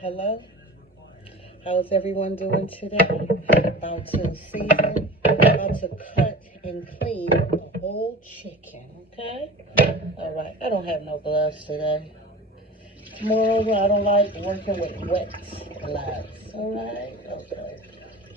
Hello, how's everyone doing today? About to season, about to cut and clean the whole chicken, okay? All right, I don't have no gloves today. Moreover, I don't like working with wet gloves, all right? Okay,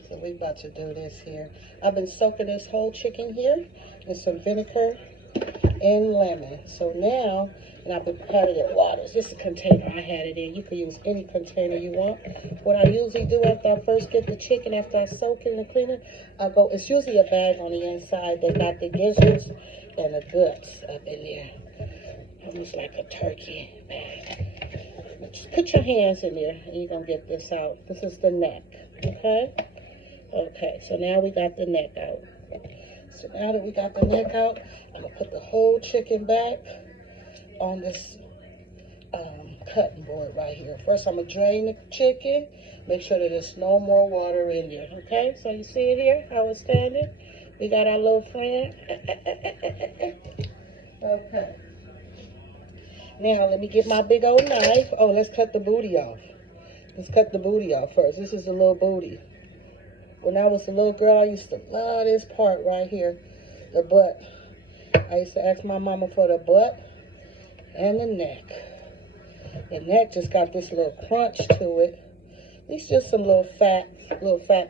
so we about to do this here. I've been soaking this whole chicken here in some vinegar and lemon. So now, and I've been cutting it waters. This is a container I had it in. You can use any container you want. What I usually do after I first get the chicken, after I soak it and clean it, it's usually a bag on the inside that got the gizzards and the guts up in there. Almost like a turkey bag. Just put your hands in there and you're going to get this out. This is the neck, okay? Okay, so now we got the neck out. So now that we got the neck out, I'm going to put the whole chicken back on this cutting board right here. First, I'm going to drain the chicken, make sure that there's no more water in there, okay? So you see it here, how it's standing? We got our little friend. Okay. Now, let me get my big old knife. Oh, let's cut the booty off. Let's cut the booty off first. This is the little booty. When I was a little girl, I used to love this part right here, the butt. I used to ask my mama for the butt and the neck. The neck just got this little crunch to it. These just some little fat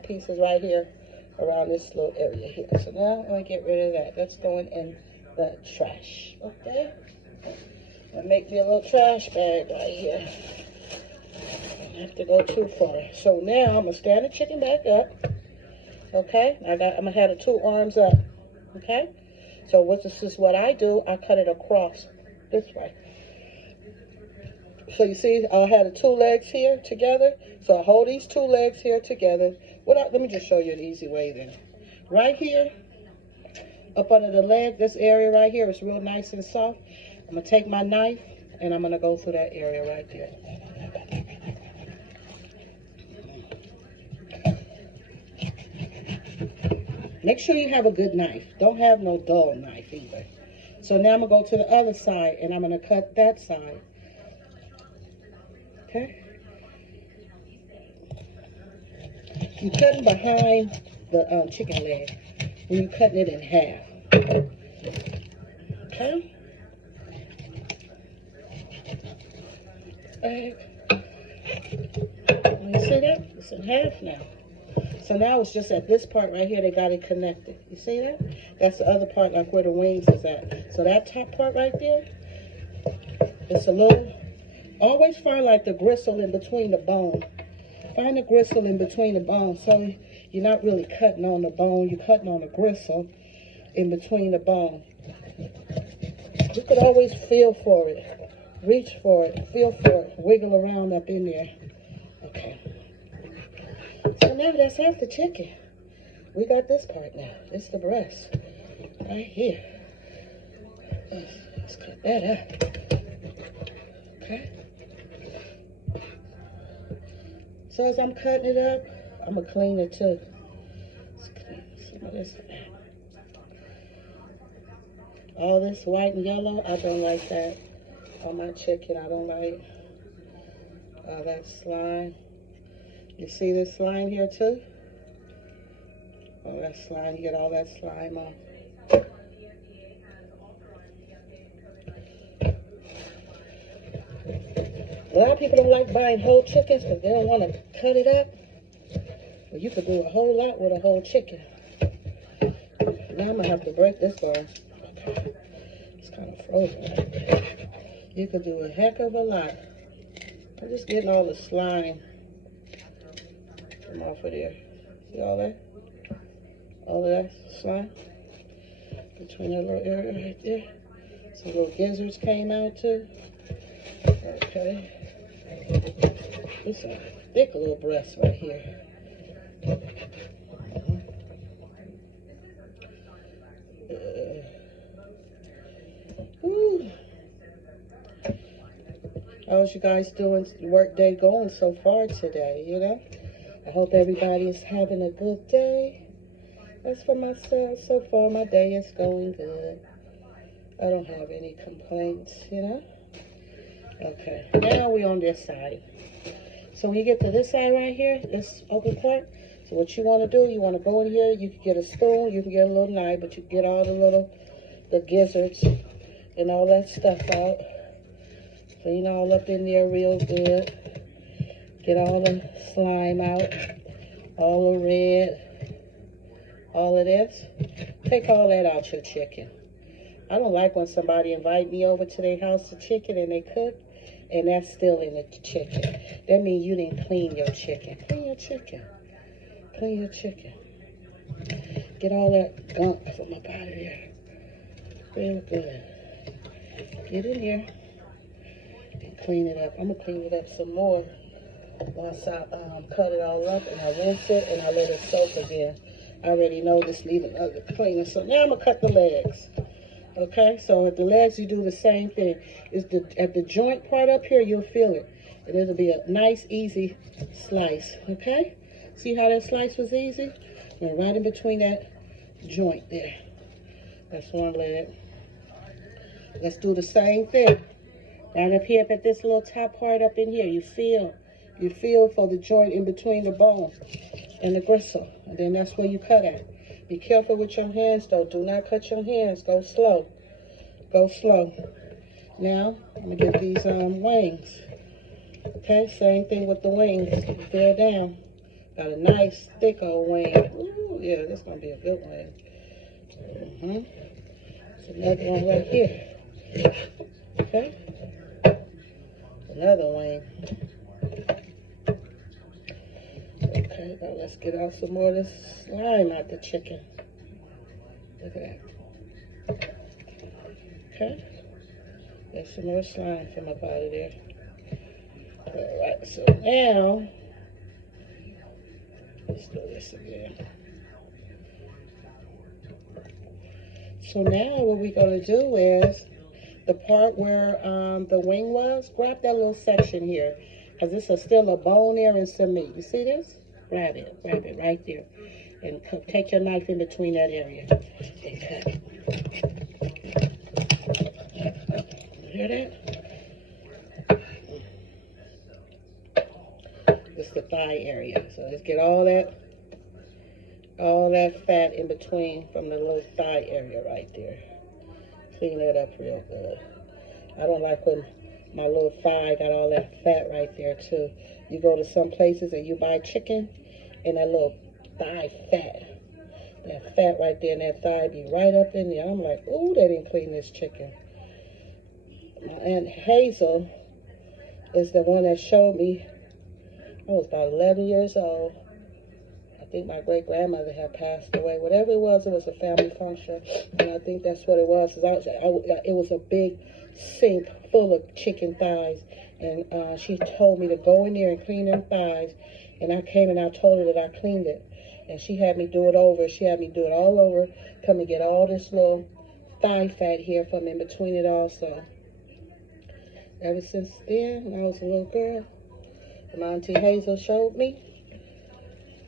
pieces right here around this little area here. So now I'm going to get rid of that. That's going in the trash, okay? I'm going to make me a little trash bag right here. I don't have to go too far. So now I'm going to stand the chicken back up. Okay, I'm gonna have the two arms up. Okay, so this is what I do. I cut it across this way. So you see, I'll have the two legs here together. So I hold these two legs here together. Let me just show you the easy way then. Right here, up under the leg, this area right here is real nice and soft. I'm gonna take my knife and I'm gonna go through that area right there. Make sure you have a good knife. Don't have no dull knife either. So now I'm going to go to the other side and I'm going to cut that side. Okay? You're cutting behind the chicken leg when you're cutting it in half. Okay? You see that? It's in half now. So now it's just at this part right here, they got it connected. You see that? That's the other part, like where the wings is at. So that top part right there, it's a little, always find like the gristle in between the bone. Find the gristle in between the bone. So you're not really cutting on the bone, you're cutting on the gristle in between the bone. You could always feel for it. Reach for it, feel for it, wiggle around up in there. Okay. So now that's half the chicken. We got this part now. It's the breast. Right here. Let's cut that up. Okay. So as I'm cutting it up, I'm going to clean it too. Let's clean some of this. All this white and yellow, I don't like that. On my chicken, I don't like all that slime. You see this slime here too? All that slime, you get all that slime off. A lot of people don't like buying whole chickens because they don't want to cut it up. Well, you could do a whole lot with a whole chicken. Now I'm going to have to break this bar. Okay. It's kind of frozen. You could do a heck of a lot. I'm just getting all the slime from off of there. See all that? All of that slime between that little area right there. Some little gizzards came out too. Okay. This is a thick little breast right here. How's you guys doing? Work day going so far today, you know? I hope everybody is having a good day. As for myself, so far my day is going good. I don't have any complaints, you know? Okay, now we on this side. So when you get to this side right here, this open part, so what you want to do, you want to go in here, you can get a spoon, you can get a little knife, but you can get all the gizzards and all that stuff out. Clean all up in there real good. Get all the slime out, all the red, all of this. Take all that out your chicken. I don't like when somebody invite me over to their house to chicken and they cook, and that's still in the chicken. That means you didn't clean your chicken. Clean your chicken. Clean your chicken. Get all that gunk from up out of there. Real good. Get in here and clean it up. I'm going to clean it up some more once I cut it all up and I rinse it and I let it soak again. I already know this needs another cleaner. So now I'm going to cut the legs. Okay, so at the legs you do the same thing. At the joint part up here, you'll feel it. And it'll be a nice, easy slice. Okay? See how that slice was easy? Went right in between that joint there. That's one leg. Let's do the same thing. Down up here at this little top part up in here, you feel for the joint in between the bone and the gristle. And then that's where you cut at. Be careful with your hands though. Do not cut your hands. Go slow. Go slow. Now, I'm going to get these wings. Okay, same thing with the wings. Bear down. Got a nice thick old wing. Ooh, yeah, this is going to be a good wing. There's another one right here. Okay. Another wing. Okay, now let's get out some more of this slime out the chicken. Look at that. Okay. There's some more slime from up out of there. Alright, so now, let's do this again. So now what we're going to do is, the part where the wing was, grab that little section here. Because this is still a bone there and some meat. You see this? Grab it right there. And take your knife in between that area. And cut it. You hear that? This is the thigh area. So let's get all that fat in between from the little thigh area right there. Clean that up real good. I don't like when my little thigh got all that fat right there too. You go to some places and you buy chicken and that little thigh fat. That fat right there and that thigh be right up in there. I'm like, ooh, they didn't clean this chicken. My Aunt Hazel is the one that showed me. I was about 11 years old. I think my great-grandmother had passed away. Whatever it was a family function. And I think that's what it was. It was a big sink full of chicken thighs. And she told me to go in there and clean them thighs. And I came and I told her that I cleaned it. And she had me do it over. She had me do it all over. Come and get all this little thigh fat here from in between it also. Ever since then, when I was a little girl, my Auntie Hazel showed me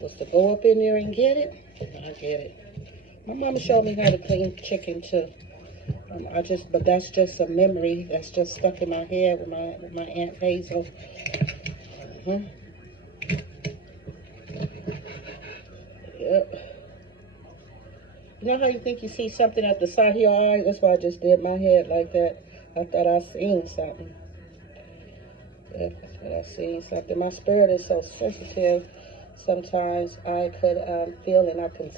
was to go up in there and get it. I get it. My mama showed me how to clean chicken too. But that's just a memory that's just stuck in my head with my Aunt Hazel. Yep. You know how you think you see something at the side of your eye? That's why I just did my head like that. I thought I seen something. Yeah, that's what I seen something. My spirit is so sensitive. Sometimes I could feel and I can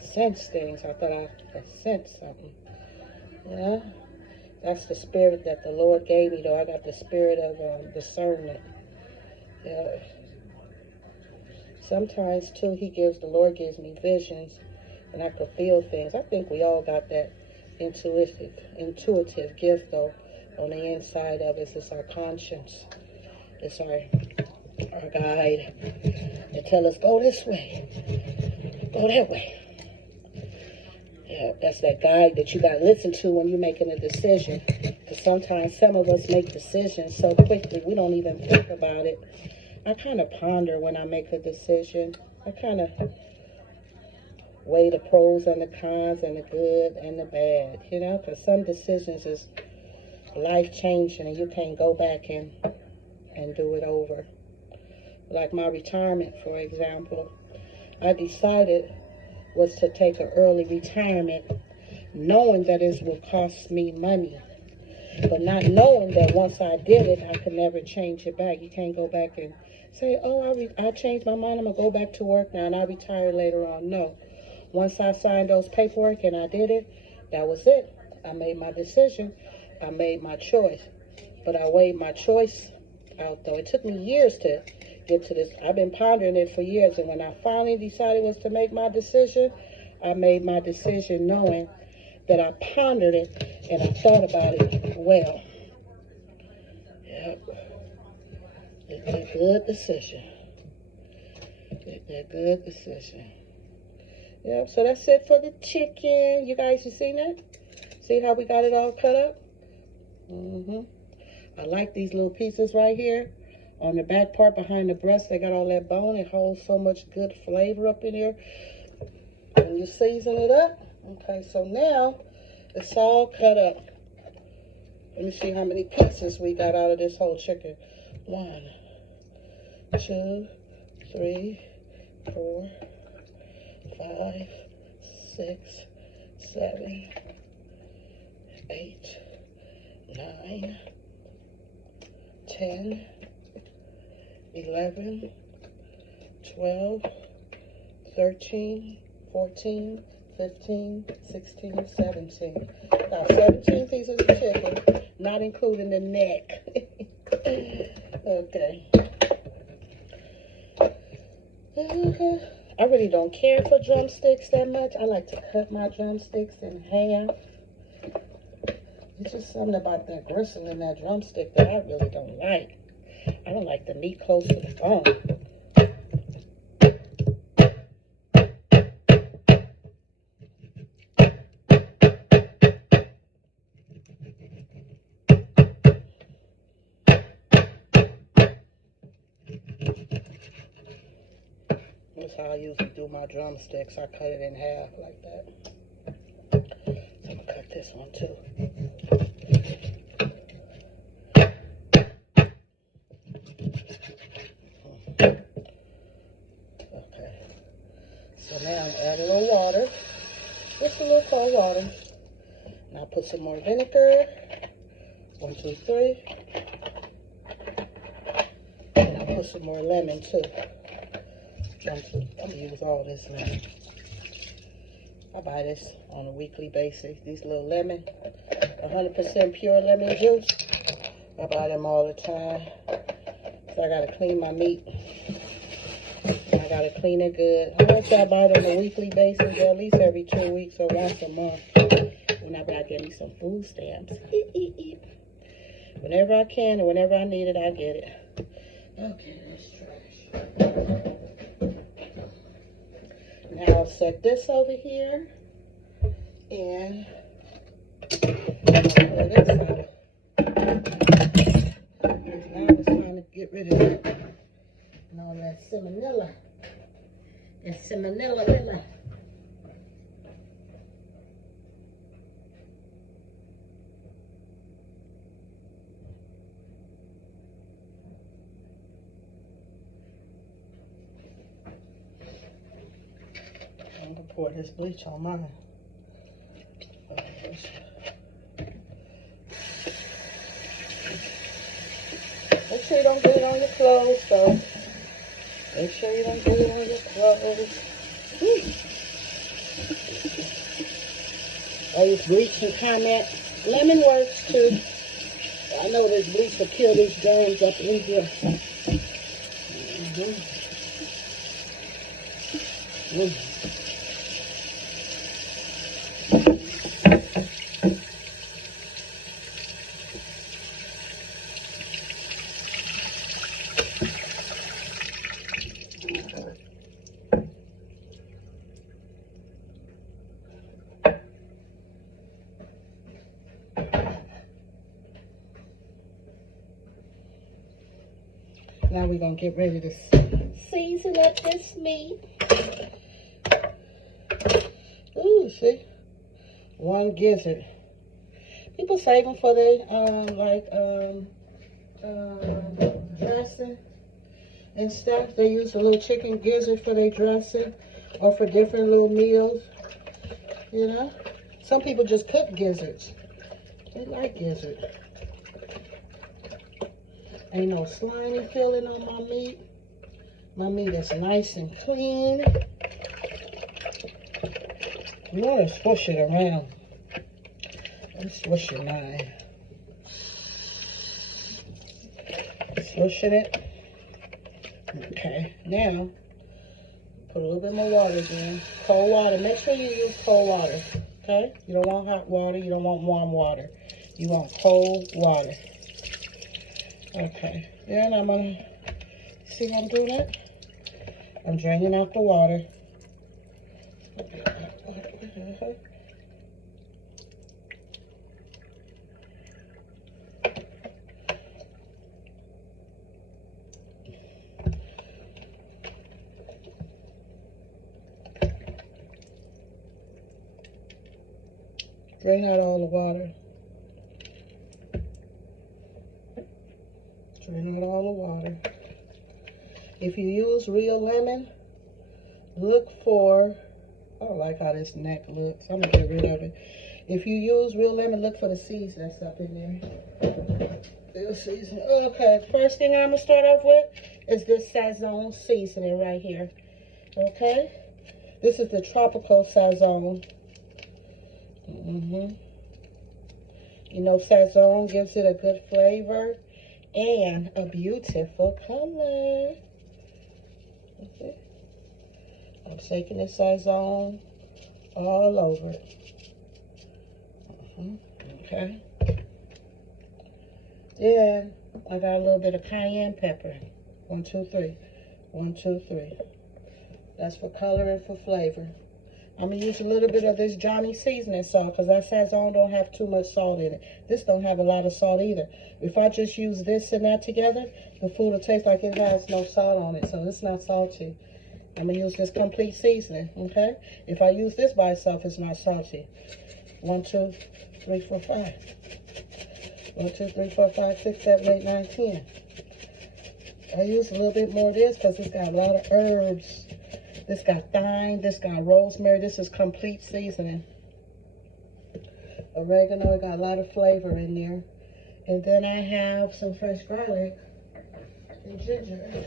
sense things. I thought I could sense something. Yeah, that's the spirit that the Lord gave me, though. I got the spirit of discernment. Yeah. Sometimes, too, the Lord gives me visions, and I could feel things. I think we all got that intuitive gift, though, on the inside of us. It's our conscience. It's our guide. They tell us, go this way, go that way. Yeah, that's that guide that you got to listen to when you're making a decision. Because sometimes some of us make decisions so quickly, we don't even think about it. I kind of ponder when I make a decision. I kind of weigh the pros and the cons and the good and the bad, you know, because some decisions is life-changing and you can't go back and do it over. like my retirement, for example. I decided was to take an early retirement, knowing that it would cost me money, but not knowing that once I did it, I could never change it back. You can't go back and say, oh, I changed my mind, I'm going to go back to work now and I'll retire later on. No. Once I signed those paperwork and I did it, that was it. I made my decision. I made my choice. But I weighed my choice out, though. It took me years to get to this. I've been pondering it for years, and when I finally decided was to make my decision, I made my decision knowing that I pondered it and I thought about it well. Yep. It's a good decision. It's a good decision. Yep, so that's it for the chicken. You guys, you seen that? See how we got it all cut up? I like these little pieces right here. On the back part behind the breast, they got all that bone. It holds so much good flavor up in here. When you season it up. Okay, so now it's all cut up. Let me see how many pieces we got out of this whole chicken. 1, 2, 3, 4, 5, 6, 7, 8, 9, 10, 11, 12, 13, 14, 15, 16, 17. Now 17 pieces of chicken, not including the neck. Okay. I really don't care for drumsticks that much. I like to cut my drumsticks in half. It's just something about that gristle in that drumstick that I really don't like. I don't like the meat close to the bone. That's how I usually do my drumsticks. I cut it in half like that. So I'm gonna cut this one too. Okay. So now I'm add a little water. Just a little cold water. Now put some more vinegar. 1, 2, 3. And I'll put some more lemon too. I'm gonna use all this lemon. I buy this on a weekly basis. These little lemon, 100% pure lemon juice. I buy them all the time. So I gotta clean my meat. I gotta clean it good. I like to buy them on a weekly basis, or at least every 2 weeks or once a month. Whenever I get me some food stamps. Whenever I can and whenever I need it, I get it. Okay, that's trash. Now I'll set this over here. And I'll pull this out. Now it's time to get rid of it. And all that salmonella. It's salmonella. I'm gonna pour this bleach on mine. Make sure you don't get it on your clothes, though. Make sure you don't get it on your clothes. Oh, you bleach and comment. Lemon works too. I know this bleach will kill these germs up in here. Now we're going to get ready to season up this meat. Ooh, see? One gizzard. People save them for their, dressing. and stuff. They use a little chicken gizzard for their dressing or for different little meals, you know. Some people just cook gizzards. They like gizzard. Ain't no slimy feeling on my meat. My meat is nice and clean. You want to swish it around. Let's swish your knife. Swishing it. Okay, now put a little bit more water again. Cold water. Make sure you use cold water. Okay? You don't want hot water. You don't want warm water. You want cold water. Okay. Then I'm going to, see how I'm doing it? I'm draining out the water. Drain out all the water. Drain out all the water. If you use real lemon, look for, I don't like how this neck looks. I'm going to get rid of it. If you use real lemon, look for the seeds that's up in there. Real seasoning. Okay, first thing I'm going to start off with is this Sazón seasoning right here. Okay? This is the tropical Sazón. You know, Sazón gives it a good flavor and a beautiful color. Okay. I'm taking the Sazón all over it. Okay. Then I got a little bit of cayenne pepper. 1, 2, 3. 1, 2, 3. That's for color and for flavor. I'm going to use a little bit of this Johnny seasoning salt because that Sazón don't have too much salt in it. This don't have a lot of salt either. If I just use this and that together, the food will taste like it has no salt on it, so it's not salty. I'm going to use this complete seasoning, okay? If I use this by itself, it's not salty. 1, 2, 3, 4, 5. 1, 2, 3, 4, 5, 6, 7, 8, 9, 10. I use a little bit more of this because it's got a lot of herbs. This got thyme, this got rosemary. This is complete seasoning. Oregano, got a lot of flavor in there. And then I have some fresh garlic and ginger.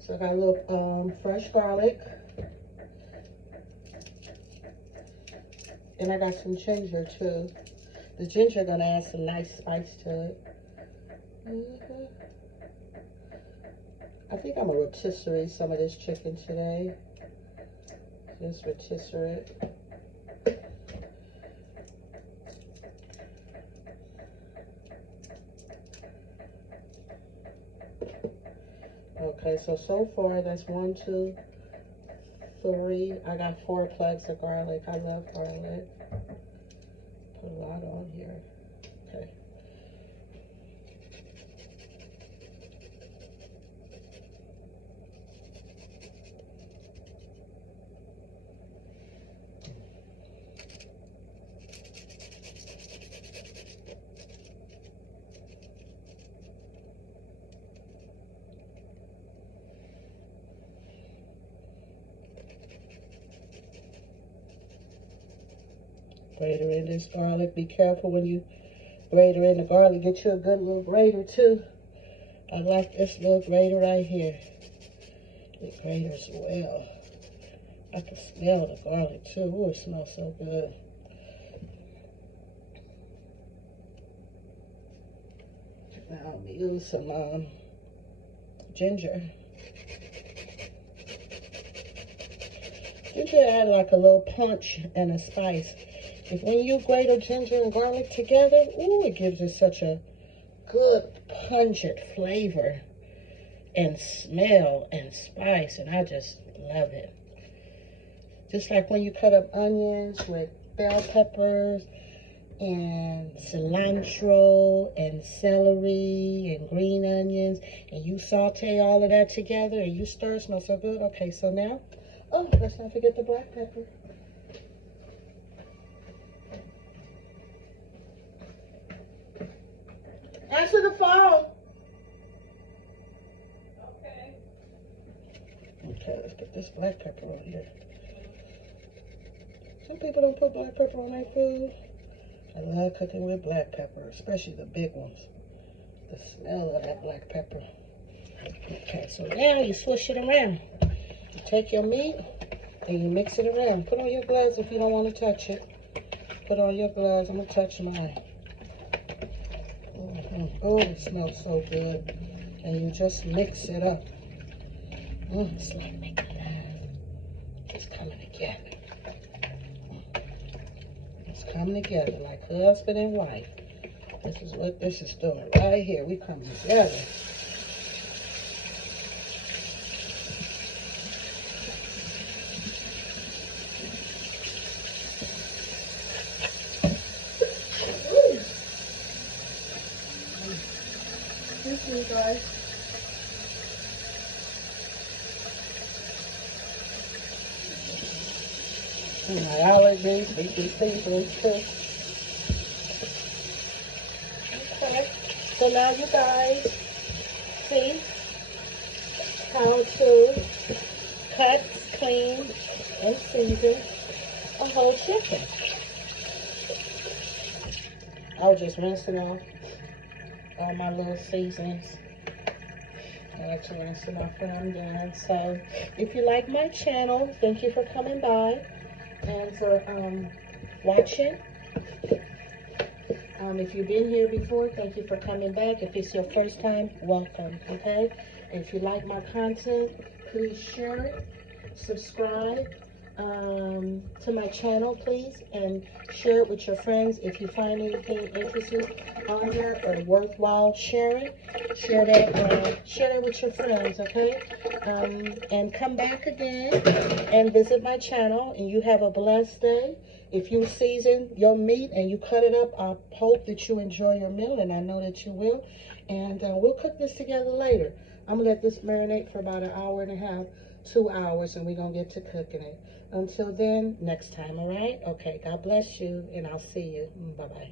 So I got a little fresh garlic. And I got some ginger too. The ginger gonna add some nice spice to it. I think I'm gonna rotisserie some of this chicken today. Just rotisserie it. Okay, so far that's 1, 2, 3. I got 4 cloves of garlic. I love garlic. Put a lot on here. Okay. Grater in this garlic. Be careful when you grater in the garlic. Get you a good little grater too. I like this little grater right here. It graters well. I can smell the garlic too. Oh, it smells so good. Now I'm gonna use some ginger. Ginger add like a little punch and a spice. If when you grate a ginger and garlic together, ooh, it gives it such a good pungent flavor and smell and spice, and I just love it. Just like when you cut up onions with bell peppers and cilantro and celery and green onions, and you saute all of that together and you stir, it smells so good. Okay, so now, oh, let's not forget the black pepper. Answer the phone. Okay, let's get this black pepper on here. Some people don't put black pepper on their food. I love cooking with black pepper, especially the big ones. The smell of that black pepper. Okay, so now you swish it around. You take your meat and you mix it around. Put on your gloves if you don't want to touch it. Put on your gloves. I'm going to touch mine. Oh, it smells so good. And you just mix it up. It's like making love. It's coming together. It's coming together like husband and wife. This is what this is doing right here. We come together. This is guys. My allergies, we do seasonings too. Okay, so now you guys see how to cut, clean, and season a whole chicken. I was just rinsing off all my little seasonings. I like to rinse them off when I'm done. So if you like my channel, thank you for coming by and for watching. If you've been here before, thank you for coming back. If it's your first time, welcome, okay? If you like my content, please share it, subscribe to my channel, please, and share it with your friends. If you find anything interesting on there or worthwhile sharing, share that with your friends, okay? And come back again and visit my channel, and you have a blessed day. If you season your meat and you cut it up, I hope that you enjoy your meal, and I know that you will. And we'll cook this together later. I'm gonna let this marinate for about an hour and a half, 2 hours, and we're gonna get to cooking it. Until then, next time, all right? Okay, God bless you, and I'll see you. Bye-bye.